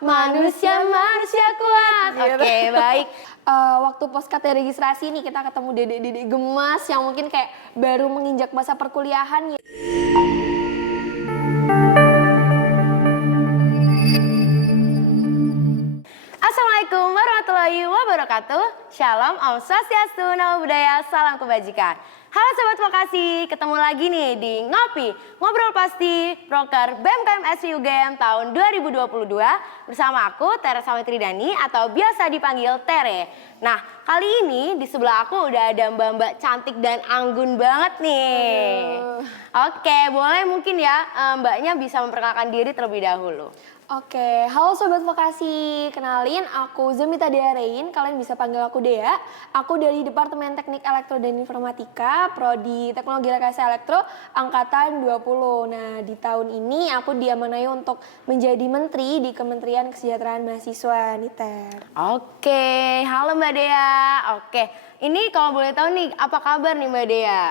Manusia kuat. Gitu. Oke, baik. Waktu poskata registrasi nih kita ketemu dedek-dedek gemas yang mungkin kayak baru menginjak masa perkuliahan. Assalamualaikum warahmatullahi wabarakatuh. Shalom, Om Swastiastu, Namo Buddhaya, salam kebajikan. Halo Sobat Vokasi, ketemu lagi nih di Ngopi, Ngobrol Pasti, Proker BMKM SVU UGM tahun 2022 bersama aku, Tere Samitridani atau biasa dipanggil Tere. Nah, kali ini di sebelah aku udah ada mbak-mbak cantik dan anggun banget nih. Oke, boleh mungkin ya mbaknya bisa memperkenalkan diri terlebih dahulu. Oke, halo Sobat Vokasi, kenalin aku Zemita Dearein, kalian bisa panggil aku Dea. Aku dari Departemen Teknik Elektro dan Informatika, Prodi Teknologi Rekayasa Elektro, Angkatan 20. Nah, di tahun ini aku diamanai untuk menjadi Menteri di Kementerian Kesejahteraan Mahasiswa, Niter. Oke, halo Mbak Dea. Oke, ini kalau boleh tahu nih, apa kabar nih Mbak Dea?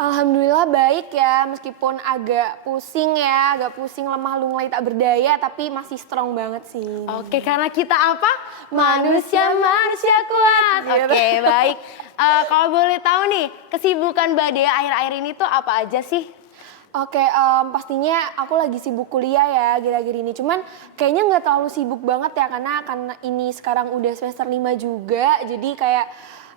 Alhamdulillah baik ya, meskipun agak pusing ya, agak pusing lemah lunglai tak berdaya, tapi masih strong banget sih. Oke, karena kita apa? Manusia kuat. Gitu. Oke, baik. Kalau boleh tahu nih, kesibukan Mbak Dea akhir-akhir ini tuh apa aja sih? Oke, pastinya aku lagi sibuk kuliah ya akhir-akhir ini. Cuman kayaknya nggak terlalu sibuk banget ya karena ini sekarang udah semester 5 juga. Jadi kayak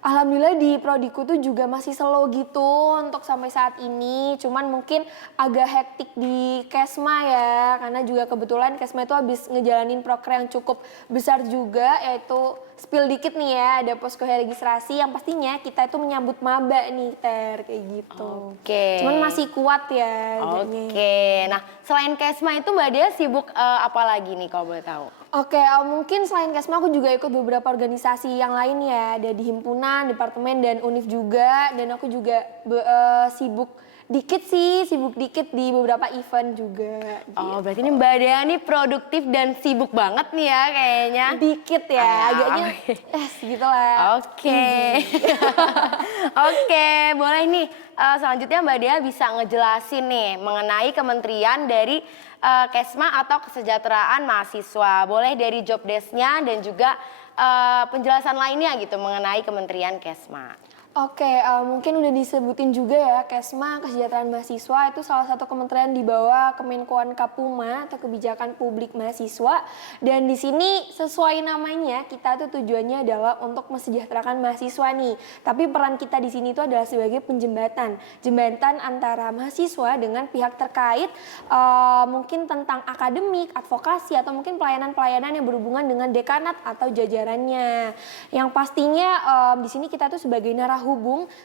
alhamdulillah di prodiku tuh juga masih slow gitu untuk sampai saat ini. Cuman mungkin agak hektik di Kesma ya. Karena juga kebetulan Kesma itu habis ngejalanin proker yang cukup besar juga, yaitu spill dikit nih ya, ada posko registrasi yang pastinya kita itu menyambut maba nih Ter, kayak gitu. Oke. Cuman masih kuat ya. Oke, nah selain Kesma itu Mbak Dea sibuk apa lagi nih kalau boleh tahu? Oke, mungkin selain Kesma aku juga ikut beberapa organisasi yang lain ya. Ada di himpunan, departemen, dan univ juga. Dan aku juga sibuk dikit di beberapa event juga. Oh, berarti ini Mbak Dea nih produktif dan sibuk banget nih ya kayaknya. Dikit ya, agaknya segitulah. Oke. Oke, boleh nih. Selanjutnya Mbak Dea bisa ngejelasin nih mengenai kementerian dari Kesma atau Kesejahteraan Mahasiswa. Boleh dari job desk-nya dan juga penjelasan lainnya gitu mengenai Kementerian Kesma. Oke, mungkin udah disebutin juga ya, Kesma Kesejahteraan Mahasiswa itu salah satu kementerian di bawah Kemenkoan Kapuma atau Kebijakan Publik Mahasiswa. Dan di sini sesuai namanya, kita tuh tujuannya adalah untuk mesejahterakan mahasiswa nih. Tapi peran kita di sini itu adalah sebagai jembatan antara mahasiswa dengan pihak terkait, mungkin tentang akademik, advokasi, atau mungkin pelayanan-pelayanan yang berhubungan dengan dekanat atau jajarannya. Yang pastinya di sini kita tuh sebagai narahubung,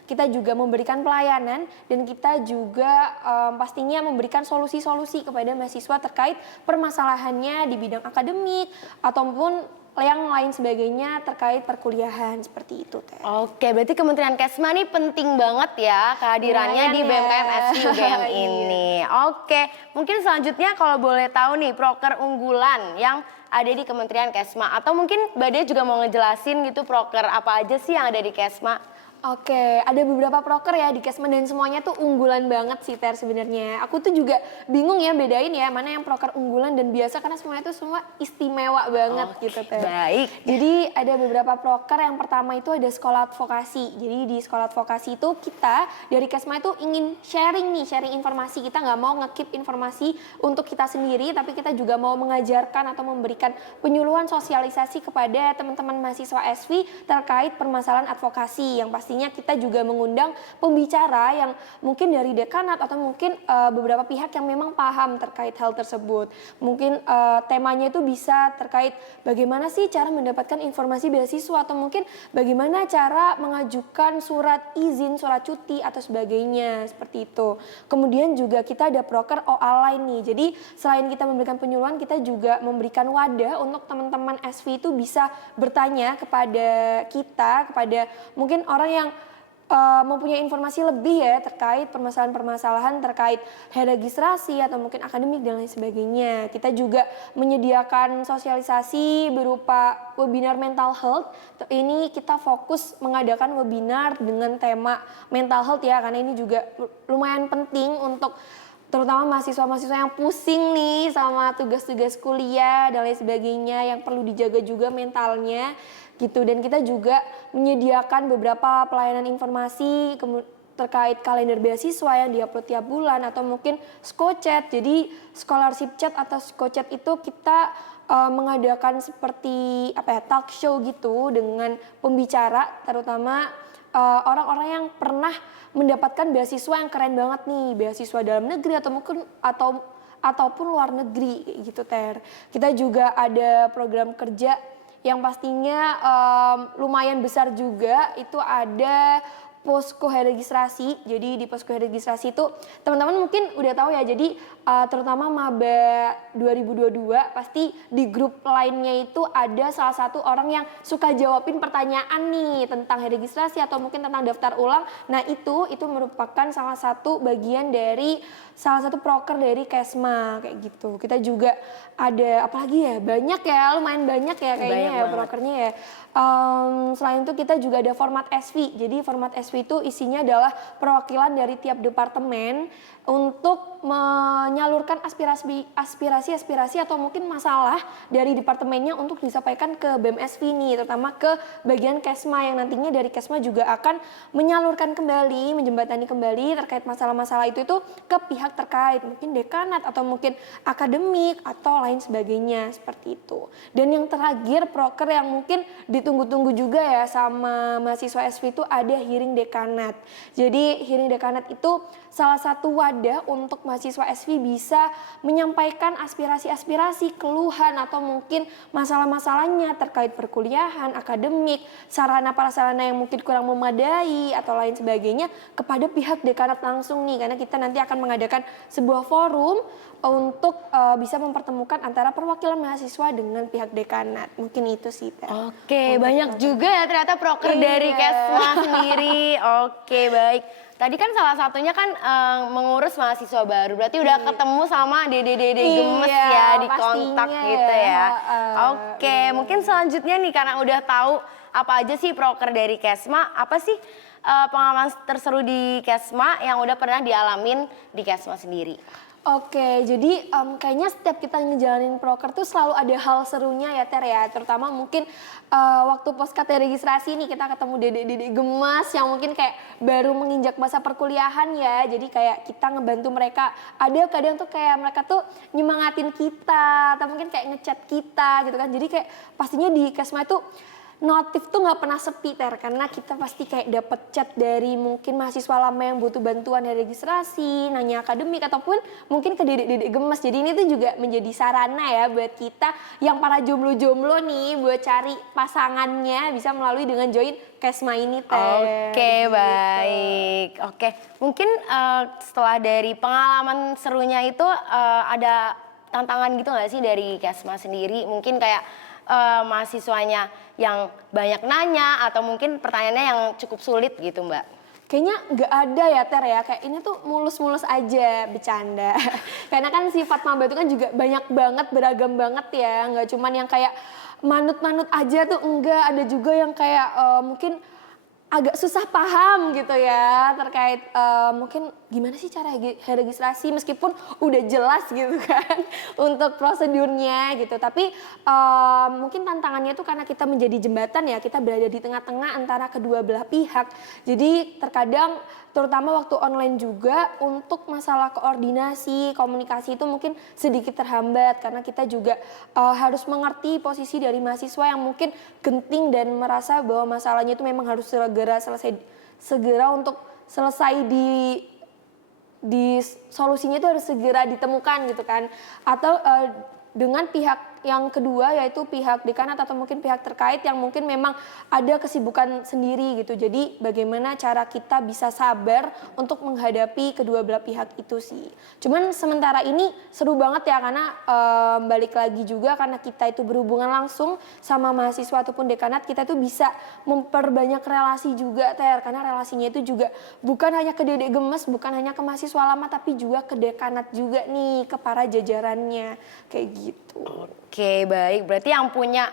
kita juga memberikan pelayanan dan kita juga pastinya memberikan solusi-solusi kepada mahasiswa terkait permasalahannya di bidang akademik ataupun yang lain sebagainya terkait perkuliahan seperti itu Teh. Oke, berarti Kementerian Kesma ini penting banget ya kehadirannya di BMKM SVU UGM ini. Oke, mungkin selanjutnya kalau boleh tahu nih proker unggulan yang ada di Kementerian Kesma atau mungkin Mbak Dea juga mau ngejelasin gitu proker apa aja sih yang ada di Kesma? Oke, ada beberapa proker ya di Kesma dan semuanya tuh unggulan banget sih Ter sebenarnya. Aku tuh juga bingung ya bedain ya mana yang proker unggulan dan biasa karena semuanya tuh semua istimewa banget gitu Ter. Baik. Jadi ada beberapa proker, yang pertama itu ada sekolah advokasi. Jadi di sekolah advokasi itu kita dari Kesma itu ingin sharing informasi. Kita nggak mau nge-keep informasi untuk kita sendiri, tapi kita juga mau mengajarkan atau memberikan penyuluhan sosialisasi kepada teman-teman mahasiswa SV terkait permasalahan advokasi yang pasti pastinya kita juga mengundang pembicara yang mungkin dari dekanat atau mungkin beberapa pihak yang memang paham terkait hal tersebut. Mungkin temanya itu bisa terkait bagaimana sih cara mendapatkan informasi beasiswa atau mungkin bagaimana cara mengajukan surat izin, surat cuti atau sebagainya seperti itu. Kemudian juga kita ada proker OA lain nih. Jadi selain kita memberikan penyuluhan, kita juga memberikan wadah untuk teman-teman SV itu bisa bertanya kepada kita, kepada mungkin orang yang mempunyai informasi lebih ya terkait permasalahan-permasalahan terkait registrasi atau mungkin akademik dan lain sebagainya. Kita juga menyediakan sosialisasi berupa webinar mental health. Ini kita fokus mengadakan webinar dengan tema mental health ya, karena ini juga lumayan penting untuk terutama mahasiswa-mahasiswa yang pusing nih sama tugas-tugas kuliah dan lain sebagainya yang perlu dijaga juga mentalnya gitu. Dan kita juga menyediakan beberapa pelayanan informasi terkait kalender beasiswa yang diupload tiap bulan atau mungkin Skochat. Jadi scholarship chat atau Skochat itu kita mengadakan seperti talk show gitu dengan pembicara terutama orang-orang yang pernah mendapatkan beasiswa yang keren banget nih, beasiswa dalam negeri atau mungkin ataupun luar negeri gitu Ter. Kita juga ada program kerja yang pastinya lumayan besar juga, itu ada posko registrasi. Jadi di posko registrasi itu teman-teman mungkin udah tahu ya. Jadi terutama maba 2022 pasti di grup lainnya itu ada salah satu orang yang suka jawabin pertanyaan nih tentang registrasi atau mungkin tentang daftar ulang. Nah itu merupakan salah satu bagian dari salah satu proker dari Kesma kayak gitu. Kita juga ada apalagi ya, banyak ya, lumayan banyak ya kayaknya ya prokernya ya. Selain itu kita juga ada format SV. Jadi format SV itu isinya adalah perwakilan dari tiap departemen untuk menyalurkan aspirasi atau mungkin masalah dari departemennya untuk disampaikan ke BEM SV nih, terutama ke bagian Kesma yang nantinya dari Kesma juga akan menyalurkan kembali, menjembatani kembali terkait masalah-masalah itu ke pihak terkait, mungkin dekanat atau mungkin akademik atau lain sebagainya seperti itu. Dan yang terakhir proker yang mungkin ditunggu-tunggu juga ya sama mahasiswa SV itu ada hearing dekanat. Jadi hearing dekanat itu salah satu wadah untuk mahasiswa SV bisa menyampaikan aspirasi-aspirasi, keluhan atau mungkin masalah-masalahnya terkait perkuliahan, akademik, sarana prasarana yang mungkin kurang memadai atau lain sebagainya kepada pihak dekanat langsung nih, karena kita nanti akan mengadakan sebuah forum untuk bisa mempertemukan antara perwakilan mahasiswa dengan pihak dekanat. Mungkin itu sih. Oke, banyak juga ya ternyata proker dari Kesma sendiri. Oke, baik. Tadi kan salah satunya kan mengurus mahasiswa baru. Berarti udah ketemu sama dede-dede gemes ya, di kontak gitu ya. Oke, mungkin selanjutnya nih karena udah tahu apa aja sih proker dari Kesma, apa sih pengalaman terseru di Kesma yang udah pernah dialamin di Kesma sendiri? Oke, jadi kayaknya setiap kita ngejalanin proker tuh selalu ada hal serunya ya Ter ya. Terutama mungkin waktu poskat registrasi nih kita ketemu dede-dede gemas yang mungkin kayak baru menginjak masa perkuliahan ya. Jadi kayak kita ngebantu mereka. Ada kadang tuh kayak mereka tuh nyemangatin kita atau mungkin kayak ngechat kita gitu kan. Jadi kayak pastinya di Kesma itu notif tuh nggak pernah sepi Ter, karena kita pasti kayak dapet chat dari mungkin mahasiswa lama yang butuh bantuan dari registrasi, nanya akademik ataupun mungkin ke dedek-dedek gemes. Jadi ini tuh juga menjadi sarana ya buat kita yang para jomblo-jomblo nih buat cari pasangannya bisa melalui dengan join Kesma ini Ter. Oke, baik. Oke, mungkin setelah dari pengalaman serunya itu ada tantangan gitu nggak sih dari Kesma sendiri? Mungkin kayak mahasiswanya yang banyak nanya atau mungkin pertanyaannya yang cukup sulit gitu Mbak? Kayaknya nggak ada ya Ter ya, kayak ini tuh mulus-mulus aja bercanda. Karena kan sifat maba itu kan juga banyak banget, beragam banget ya, nggak cuman yang kayak manut-manut aja tuh enggak, ada juga yang kayak mungkin agak susah paham gitu ya terkait mungkin gimana sih cara registrasi meskipun udah jelas gitu kan untuk prosedurnya gitu. Tapi mungkin tantangannya itu karena kita menjadi jembatan ya, kita berada di tengah-tengah antara kedua belah pihak. Jadi terkadang terutama waktu online juga untuk masalah koordinasi, komunikasi itu mungkin sedikit terhambat karena kita juga harus mengerti posisi dari mahasiswa yang mungkin genting dan merasa bahwa masalahnya itu memang harus segera untuk selesai di solusinya itu harus segera ditemukan gitu kan. Atau dengan pihak yang kedua yaitu pihak dekanat atau mungkin pihak terkait yang mungkin memang ada kesibukan sendiri gitu. Jadi bagaimana cara kita bisa sabar untuk menghadapi kedua belah pihak itu sih. Cuman sementara ini seru banget ya karena balik lagi juga karena kita itu berhubungan langsung sama mahasiswa ataupun dekanat, kita tuh bisa memperbanyak relasi juga Ter, karena relasinya itu juga bukan hanya ke dedek gemes, bukan hanya ke mahasiswa lama tapi juga ke dekanat juga nih, ke para jajarannya kayak gitu. Oke, baik. Berarti yang punya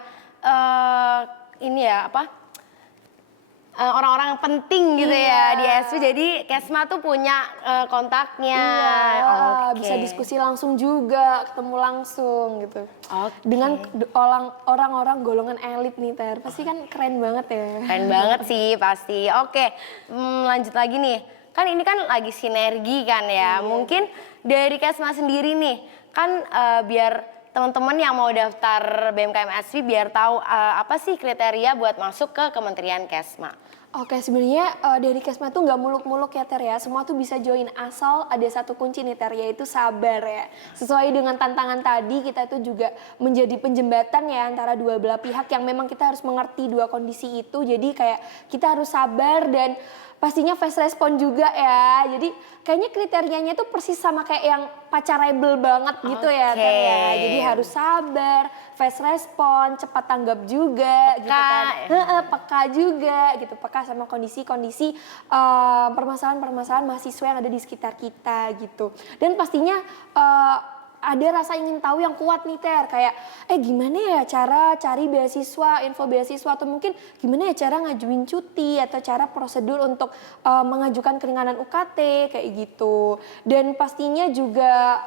ini ya orang-orang penting gitu ya Iya. di SV. Jadi Kesma tuh punya kontaknya. Iya, Oke. bisa diskusi langsung juga, ketemu langsung gitu. Oke. Dengan orang-orang golongan elit nih Ter, pasti kan keren banget ya. Keren banget sih pasti. Oke, lanjut lagi nih. Kan ini kan lagi sinergi kan ya. Mungkin dari Kesma sendiri nih, kan biar teman-teman yang mau daftar BMKM SV biar tahu apa sih kriteria buat masuk ke Kementerian Kesma. Oke, sebenarnya dari Kesma tuh nggak muluk-muluk ya Ter ya. Semua tuh bisa join asal ada satu kunci nih Ter, yaitu sabar ya. Sesuai dengan tantangan tadi, kita tuh juga menjadi penjembatan ya antara dua belah pihak yang memang kita harus mengerti dua kondisi itu. Jadi kayak kita harus sabar dan pastinya fast respon juga ya. Jadi kayaknya kriterianya tuh persis sama kayak yang pacarable banget gitu ya Ter ya. Jadi harus sabar, fast respon, cepat tanggap juga gitu kan. Peka juga gitu, peka sama kondisi-kondisi permasalahan-permasalahan mahasiswa yang ada di sekitar kita gitu. Dan pastinya ada rasa ingin tahu yang kuat nih Ter, kayak gimana ya cara cari beasiswa, info beasiswa, atau mungkin gimana ya cara ngajuin cuti atau cara prosedur untuk mengajukan keringanan UKT kayak gitu. Dan pastinya juga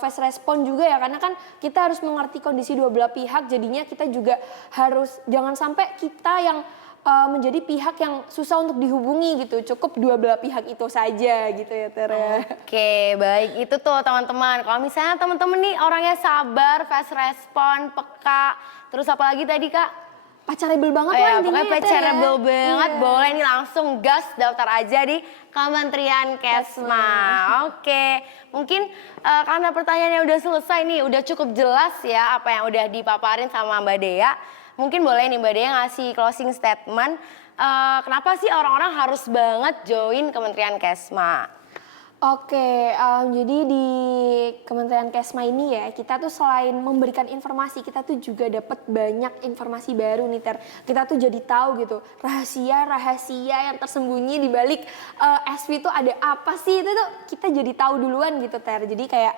fast respon juga ya, karena kan kita harus mengerti kondisi dua belah pihak, jadinya kita juga harus jangan sampai kita yang menjadi pihak yang susah untuk dihubungi gitu, cukup dua belah pihak itu saja gitu ya Tere. Oke, baik itu tuh teman-teman. Kalau misalnya teman-teman nih orangnya sabar, fast respon, peka, terus apa lagi tadi Kak? Pacarable banget lah intinya pokoknya ya, Ter, pacarable ya. banget, Iya. boleh nih langsung gas daftar aja di Kementerian Kesma. Oke, mungkin karena pertanyaannya udah selesai nih, udah cukup jelas ya apa yang udah dipaparin sama Mbak Dea. Mungkin boleh nih Mbak Dea ngasih closing statement, kenapa sih orang-orang harus banget join Kementerian Kesma? Oke, jadi di Kementerian Kesma ini ya, kita tuh selain memberikan informasi, kita tuh juga dapat banyak informasi baru nih Ter. Kita tuh jadi tahu gitu, rahasia-rahasia yang tersembunyi di balik SV itu ada apa sih, itu tuh kita jadi tahu duluan gitu Ter. Jadi kayak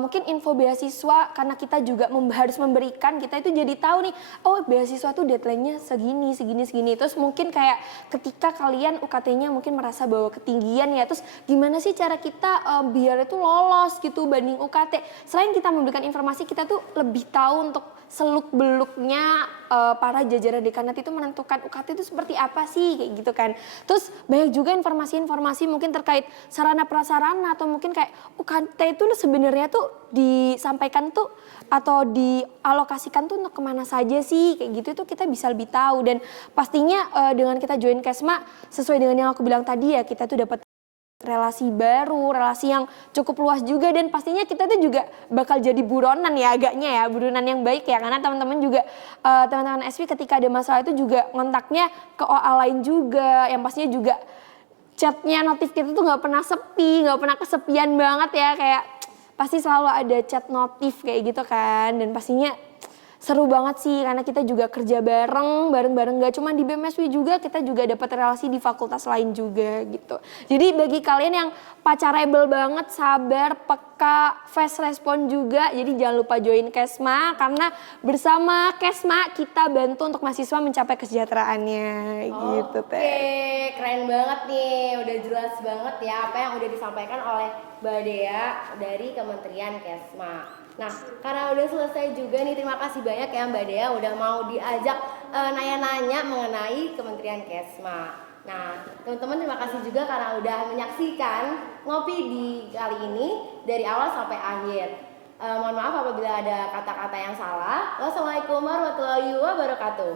mungkin info beasiswa, karena kita juga harus memberikan, kita itu jadi tahu nih, oh beasiswa tuh deadline-nya segini. Terus mungkin kayak ketika kalian UKT-nya mungkin merasa bahwa ketinggian ya, terus gimana sih cara kita biar itu lolos gitu banding UKT. Selain kita memberikan informasi, kita tuh lebih tahu untuk seluk-beluknya para jajaran dekanat itu menentukan UKT itu seperti apa sih kayak gitu kan. Terus banyak juga informasi-informasi mungkin terkait sarana prasarana atau mungkin kayak UKT itu sebenarnya tuh disampaikan tuh atau dialokasikan tuh untuk kemana saja sih kayak gitu, itu kita bisa lebih tahu. Dan pastinya dengan kita join Kesma sesuai dengan yang aku bilang tadi ya, kita tuh dapat relasi baru, relasi yang cukup luas juga, dan pastinya kita tuh juga bakal jadi buronan ya agaknya ya, buronan yang baik ya, karena teman-teman juga teman-teman SV ketika ada masalah itu juga ngontaknya ke OA lain juga, yang pastinya juga chatnya, notif kita tuh nggak pernah sepi, nggak pernah kesepian banget ya, kayak pasti selalu ada chat notif kayak gitu kan. Dan pastinya seru banget sih karena kita juga kerja bareng-bareng gak cuma di BMSW juga, kita juga dapat relasi di fakultas lain juga gitu. Jadi bagi kalian yang pacarable banget, sabar, peka, fast respon juga, jadi jangan lupa join Kesma karena bersama Kesma kita bantu untuk mahasiswa mencapai kesejahteraannya gitu Teh. Oke, keren banget nih, udah jelas banget ya apa yang udah disampaikan oleh Mbak Dea dari Kementerian Kesma. Nah, karena udah selesai juga nih, terima kasih banyak ya Mbak Dea udah mau diajak nanya-nanya mengenai Kementerian Kesma. Nah, teman-teman terima kasih juga karena udah menyaksikan ngopi di kali ini dari awal sampai akhir. Mohon maaf apabila ada kata-kata yang salah. Wassalamualaikum warahmatullahi wabarakatuh.